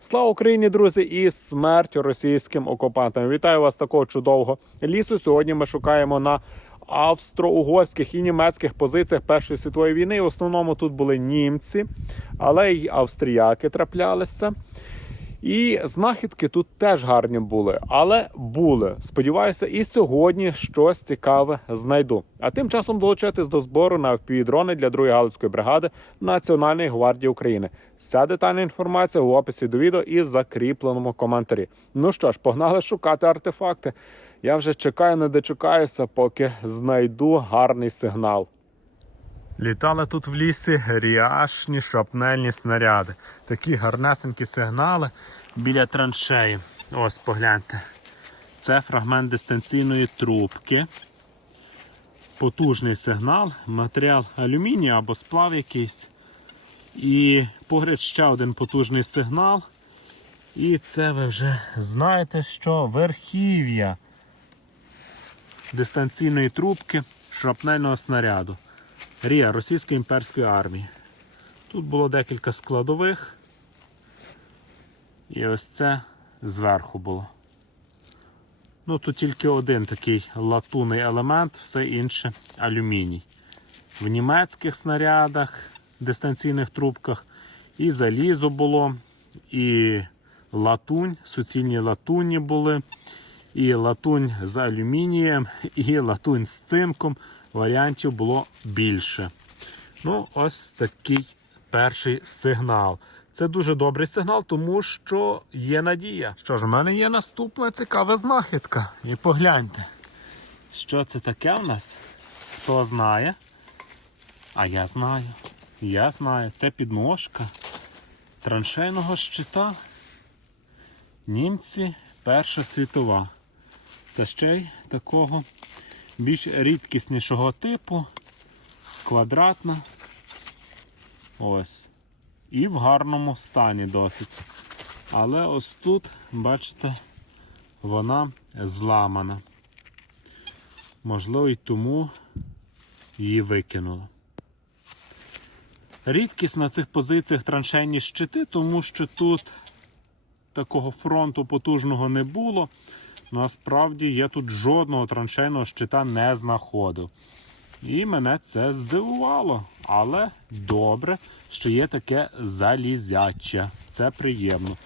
Слава Україні, друзі, і смерть російським окупантам. Вітаю вас такого чудового лісу. Сьогодні ми шукаємо на австро-угорських і німецьких позиціях Першої світової війни. В основному тут були німці, але й австріяки траплялися. І знахідки тут теж гарні були, але були. Сподіваюся, і сьогодні щось цікаве знайду. А тим часом долучитись до збору на FPV-дрони для 2-ї галицької бригади Національної гвардії України. Вся детальна інформація в описі до відео і в закріпленому коментарі. Ну що ж, погнали шукати артефакти. Я вже чекаю, не дочекаюся, поки знайду гарний сигнал. Літали тут в лісі ріашні шрапнельні снаряди. Такі гарнесенькі сигнали біля траншеї. Ось погляньте. Це фрагмент дистанційної трубки. Потужний сигнал, матеріал алюмінію або сплав якийсь. І погляд ще один потужний сигнал. І це ви вже знаєте, що верхів'я дистанційної трубки шрапнельного снаряду. Рія Російської імперської армії. Тут було декілька складових. І ось це зверху було. Ну, тут тільки один такий латунний елемент, все інше алюміній. В німецьких снарядах, дистанційних трубках і залізо було, і латунь, суцільні латунні були, і латунь з алюмінієм, і латунь з цинком. Варіантів було більше. Ну, ось такий перший сигнал. Це дуже добрий сигнал, тому що є надія. Що ж, у мене є наступна цікава знахідка. І погляньте, що це таке в нас? Хто знає? А я знаю. Я знаю. Це підножка траншейного щита. Німці Перша світова. Та ще й такого більш рідкіснішого типу. Квадратна. Ось. І в гарному стані досить. Але ось тут, бачите, вона зламана. Можливо, і тому її викинули. Рідкість на цих позиціях траншейні щити, тому що тут такого фронту потужного не було. Насправді я тут жодного траншейного щита не знаходив. І мене це здивувало. Але добре, що є таке залізяче. Це приємно.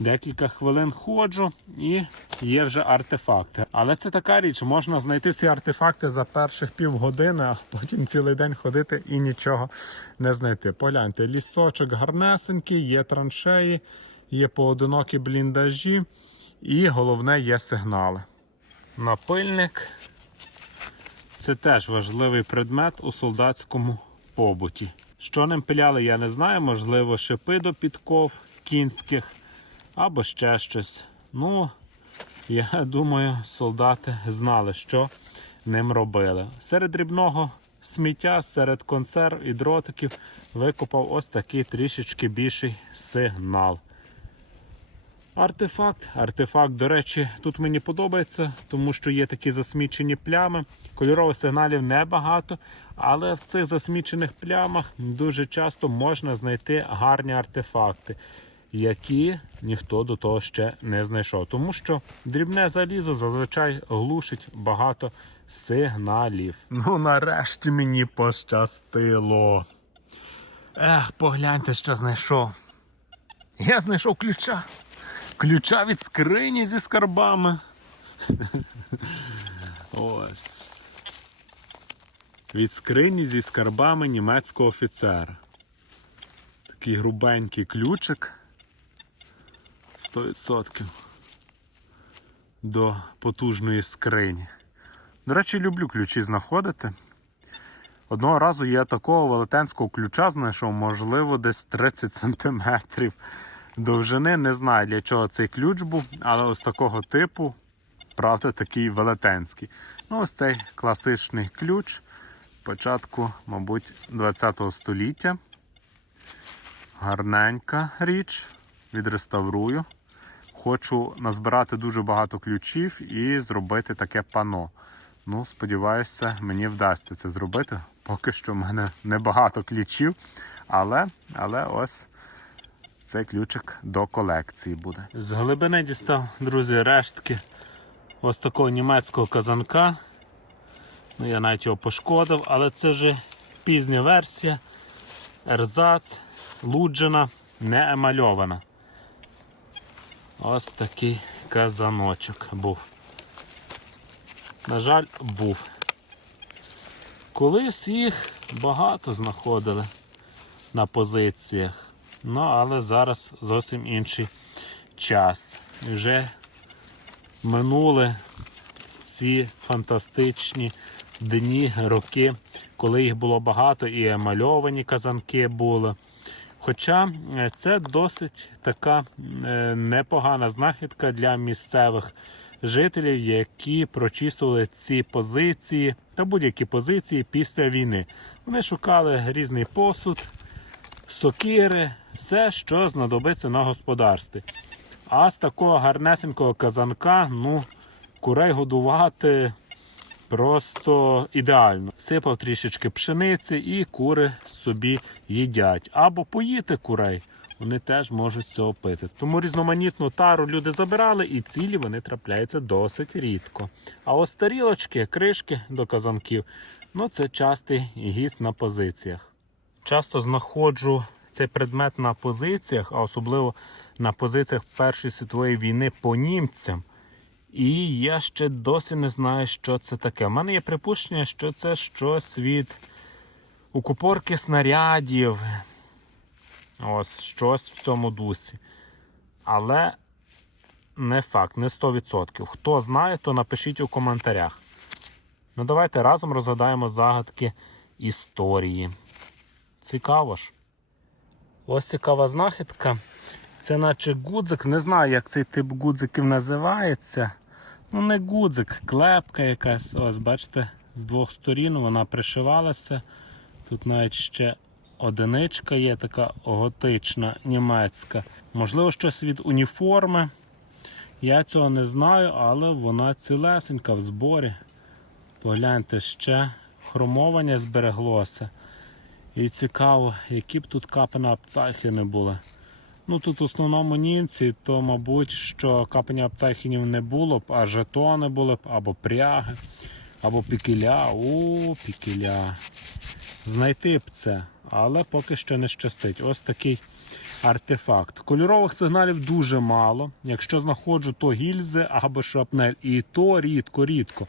Декілька хвилин ходжу і є вже артефакти. Але це така річ, можна знайти всі артефакти за перших півгодини, а потім цілий день ходити і нічого не знайти. Погляньте, лісочок гарнесенький, є траншеї, є поодинокі бліндажі, і головне є сигнали. Напильник це теж важливий предмет у солдатському побуті. Що ним пиляли, я не знаю. Можливо, шипи до підков кінських або ще щось. Ну, я думаю, солдати знали, що ним робили. Серед дрібного сміття, серед консерв і дротиків викопав ось такий трішечки більший сигнал. Артефакт. Артефакт, до речі, тут мені подобається, тому що є такі засмічені плями. Кольорових сигналів небагато, але в цих засмічених плямах дуже часто можна знайти гарні артефакти, які ніхто до того ще не знайшов. Тому що дрібне залізо зазвичай глушить багато сигналів. Ну, нарешті мені пощастило. Ех, погляньте, що знайшов. Я знайшов ключа. Ключа від скрині зі скарбами. Ось. Від скрині зі скарбами німецького офіцера. Такий грубенький ключик. 100% до потужної скрині. До речі, люблю ключі знаходити. Одного разу я такого велетенського ключа знайшов, можливо, десь 30 см довжини. Не знаю для чого цей ключ був, але ось такого типу, правда, такий велетенський. Ну, ось цей класичний ключ початку, мабуть, 20 століття. Гарненька річ. Відреставрую. Хочу назбирати дуже багато ключів і зробити таке пано. Ну, сподіваюся, мені вдасться це зробити. Поки що в мене небагато ключів, але, але ось цей ключик до колекції буде. З глибини дістав, друзі, рештки ось такого німецького казанка. Ну, я навіть його пошкодив, але це вже пізня версія. Ерзац, луджена, не емальована. Ось такий казаночок був. На жаль, був. Колись їх багато знаходили на позиціях. Ну, але зараз зовсім інший час. Вже минули ці фантастичні дні, роки, коли їх було багато і емальовані казанки були. Хоча е, це досить така е, непогана знахідка для місцевих жителів, які прочісували ці позиції та будь-які позиції після війни. Вони шукали різний посуд, сокири, все, що знадобиться на господарстві. А з такого гарнесенького казанка, ну, курей годувати просто ідеально. Сипав трішечки пшениці і кури собі їдять. Або поїти курей. Вони теж можуть цього пити. Тому різноманітну тару люди забирали, і цілі вони трапляються досить рідко. А ось тарілочки, кришки до казанків ну це частий гість на позиціях. Часто знаходжу цей предмет на позиціях, а особливо на позиціях Першої світової війни по німцям. І я ще досі не знаю, що це таке. У мене є припущення, що це щось від укупорки снарядів. Ось щось в цьому дусі. Але не факт, не 100%. Хто знає, то напишіть у коментарях. Ну, давайте разом розгадаємо загадки історії. Цікаво ж. Ось цікава знахідка. Це наче гудзик. Не знаю, як цей тип гудзиків називається. Ну, не гудзик, клепка якась. Ось, бачите, з двох сторін вона пришивалася. Тут навіть ще одиничка є, така готична німецька. Можливо, щось від уніформи. Я цього не знаю, але вона цілесенька в зборі. Погляньте, ще хромовання збереглося. І цікаво, які б тут апцахи не були. Ну тут в основному німці, то мабуть, що капання апцахінів не було б, а жетони були б, або пряги, або пікеля. О, пікеля. Знайти б це, але поки що не щастить. Ось такий артефакт. Кольорових сигналів дуже мало. Якщо знаходжу, то гільзи або шрапнель. І то рідко-рідко.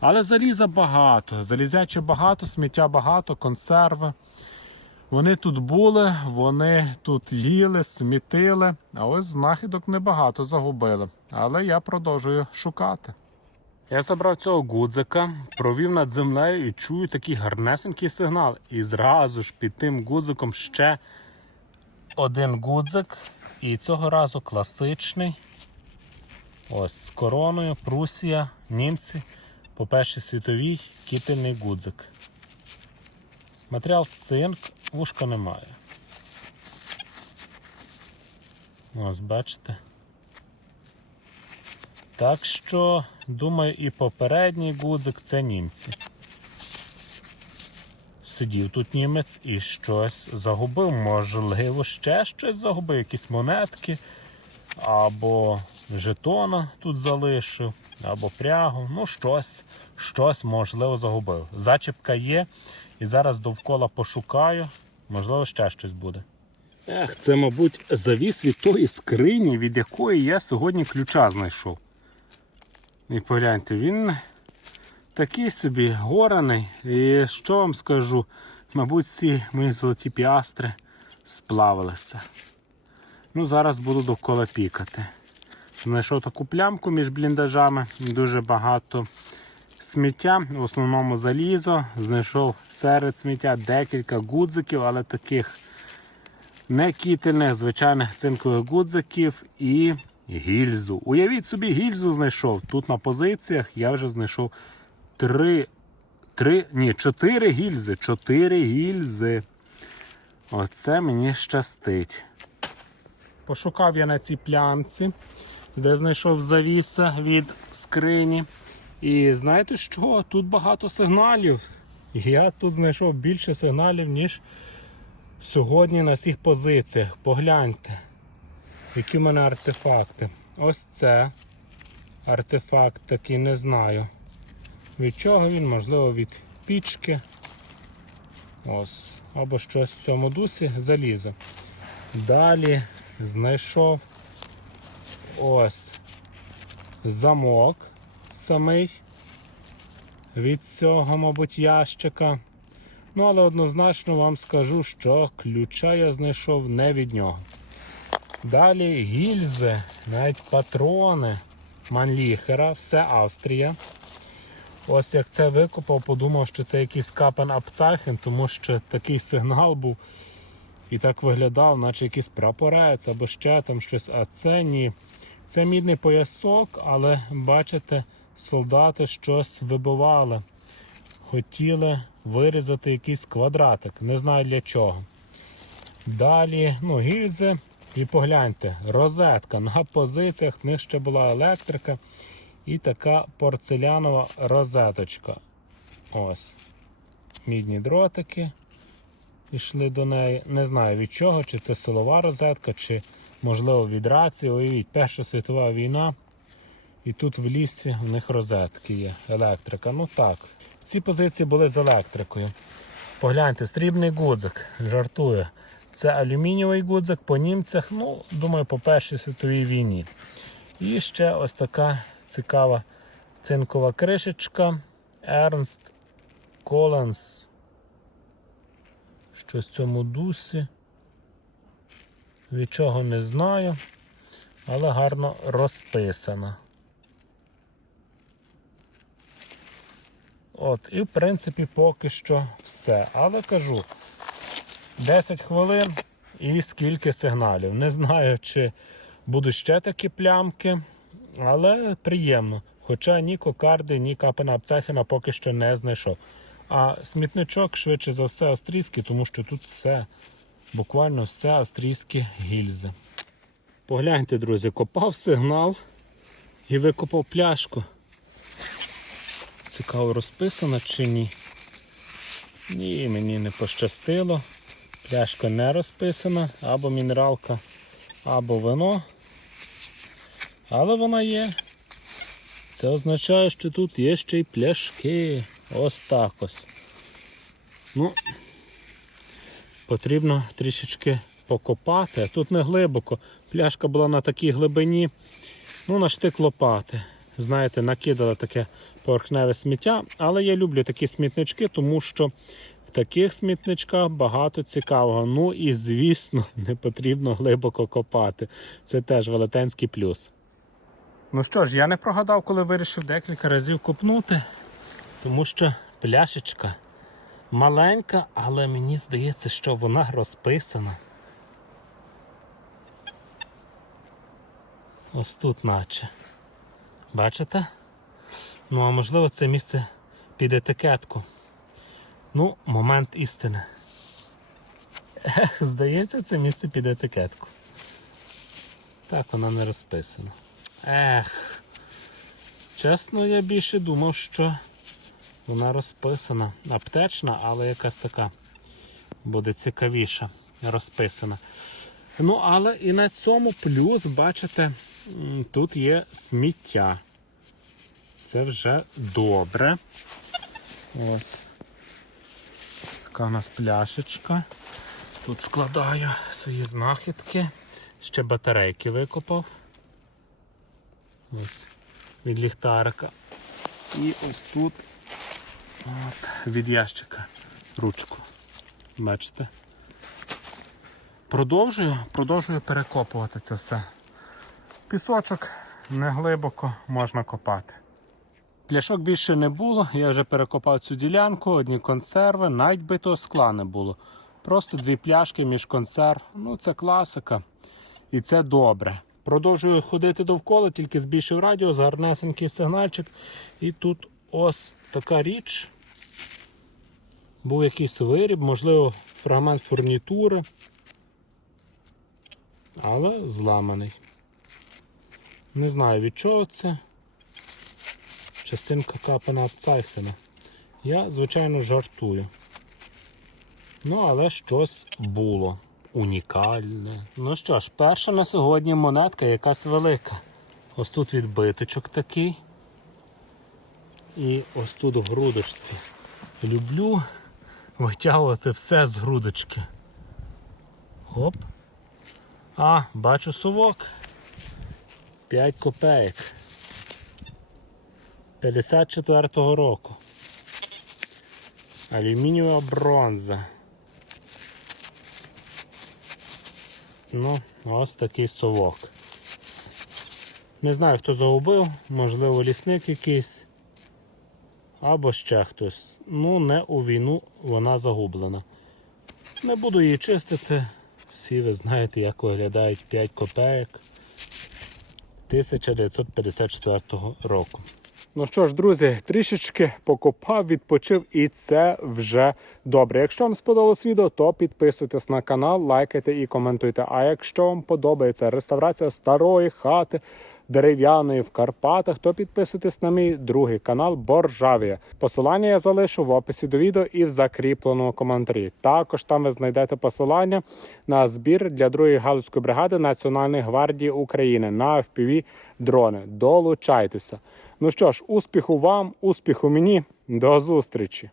Але заліза багато, залізяче багато, сміття багато, консерви. Вони тут були, вони тут їли, смітили, а ось знахідок небагато загубили. Але я продовжую шукати. Я забрав цього гудзика, провів над землею і чую такий гарнесенький сигнал. І зразу ж під тим гудзиком ще один гудзик. І цього разу класичний. Ось з короною, Прусія, німці по першій світовій кітельний гудзик. Матеріал цинк, вушка немає. Ось бачите. Так що, думаю, і попередній гудзик це німці. Сидів тут німець і щось загубив, можливо, ще щось загубив, якісь монетки, або жетона тут залишив, або прягу. Ну, щось, щось можливо загубив. Зачіпка є, і зараз довкола пошукаю, можливо, ще щось буде. Ех, це, мабуть, завіс від тої скрині, від якої я сьогодні ключа знайшов. І погляньте, він такий собі гораний. І що вам скажу? Мабуть, ці мої золоті піастри сплавилися. Ну, зараз буду довкола пікати. Знайшов таку плямку між бліндажами, дуже багато сміття, в основному залізо. Знайшов серед сміття декілька гудзиків, але таких не кітельних, звичайних цинкових гудзиків і гільзу. Уявіть собі, гільзу знайшов. Тут на позиціях я вже знайшов три, три, ні, чотири гільзи. Чотири гільзи. Оце мені щастить. Пошукав я на цій плямці, де знайшов завіса від скрині. І знаєте що? Тут багато сигналів. Я тут знайшов більше сигналів, ніж сьогодні на всіх позиціях. Погляньте. Які в мене артефакти? Ось це артефакт такий, не знаю. Від чого він, можливо, від пічки. Ось. Або щось в цьому дусі залізо. Далі знайшов ось замок самий від цього, мабуть, ящика. Ну, але однозначно вам скажу, що ключа я знайшов не від нього. Далі гільзи, навіть патрони Манліхера, все Австрія. Ось як це викопав, подумав, що це якийсь капен Апцахен, тому що такий сигнал був і так виглядав, наче якийсь прапорець або ще там щось. А це ні. Це мідний поясок, але бачите, солдати щось вибивали. Хотіли вирізати якийсь квадратик, не знаю для чого. Далі, ну, гільзи. І погляньте, розетка на позиціях, в них ще була електрика і така порцелянова розеточка. Ось. Мідні дротики йшли до неї. Не знаю від чого, чи це силова розетка, чи, можливо, від рації. Уявіть, Перша світова війна. І тут в лісі в них розетки є, електрика. Ну так. Ці позиції були з електрикою. Погляньте, срібний гудзик, жартую. Це алюмінієвий гудзик по німцях, ну, думаю, по Першій світовій війні. І ще ось така цікава цинкова кришечка Ernst Collins. Щось в цьому дусі. Від чого не знаю, але гарно розписана. От, і в принципі поки що все. Але кажу, 10 хвилин і скільки сигналів. Не знаю, чи будуть ще такі плямки, але приємно. Хоча ні кокарди, ні капена Апцехена поки що не знайшов. А смітничок швидше за все австрійський, тому що тут все, буквально все австрійські гільзи. Погляньте, друзі, копав сигнал і викопав пляшку. Цікаво розписано чи ні. Ні, мені не пощастило. Пляшка не розписана, або мінералка, або вино. Але вона є. Це означає, що тут є ще й пляшки. Ось так ось. Ну, потрібно трішечки покопати. Тут не глибоко. Пляшка була на такій глибині. Ну, на штик лопати. Знаєте, накидала таке поверхневе сміття. Але я люблю такі смітнички, тому що в таких смітничках багато цікавого. Ну і, звісно, не потрібно глибоко копати. Це теж велетенський плюс. Ну що ж, я не прогадав, коли вирішив декілька разів копнути, тому що пляшечка маленька, але мені здається, що вона розписана. Ось тут наче. Бачите? Ну, а можливо, це місце під етикетку. Ну, момент істини. Здається, це місце під етикетку. Так, вона не розписана. Ех. Чесно, я більше думав, що вона розписана. Аптечна, але якась така буде цікавіша, розписана. Ну, але і на цьому плюс, бачите, тут є сміття. Це вже добре. Ось. Така у нас пляшечка. Тут складаю свої знахідки. Ще батарейки викопав. Ось від ліхтарика. І ось тут от, від ящика ручку. Бачите? Продовжую, продовжую перекопувати це все. Пісочок не глибоко можна копати. Пляшок більше не було, я вже перекопав цю ділянку, одні консерви, навіть битого скла не було. Просто дві пляшки між консерв. Ну, це класика. І це добре. Продовжую ходити довкола, тільки збільшив радіус, гарнесенький сигнальчик. І тут ось така річ. Був якийсь виріб, можливо, фрагмент фурнітури. Але зламаний. Не знаю від чого це. Частинка капана Апцайхена. Я, звичайно, жартую. Ну, але щось було. унікальне. Ну що ж, перша на сьогодні монетка якась велика. Ось тут відбиточок такий. І ось тут в грудочці. Люблю витягувати все з грудочки. Хоп. А, бачу совок. 5 копеек. 54-го року. Алюмінієва бронза. Ну, ось такий совок. Не знаю, хто загубив, можливо, лісник якийсь. Або ще хтось. Ну, не у війну вона загублена. Не буду її чистити. Всі ви знаєте, як виглядають 5 копеек 1954 року. Ну що ж, друзі, трішечки покопав, відпочив, і це вже добре. Якщо вам сподобалось відео, то підписуйтесь на канал, лайкайте і коментуйте. А якщо вам подобається реставрація старої хати дерев'яної в Карпатах, то підписуйтесь на мій другий канал Боржавія. Посилання я залишу в описі до відео і в закріпленому коментарі. Також там ви знайдете посилання на збір для другої галузької бригади Національної гвардії України на FPV дрони. Долучайтеся. Ну що ж, успіху вам, успіху мені. До зустрічі!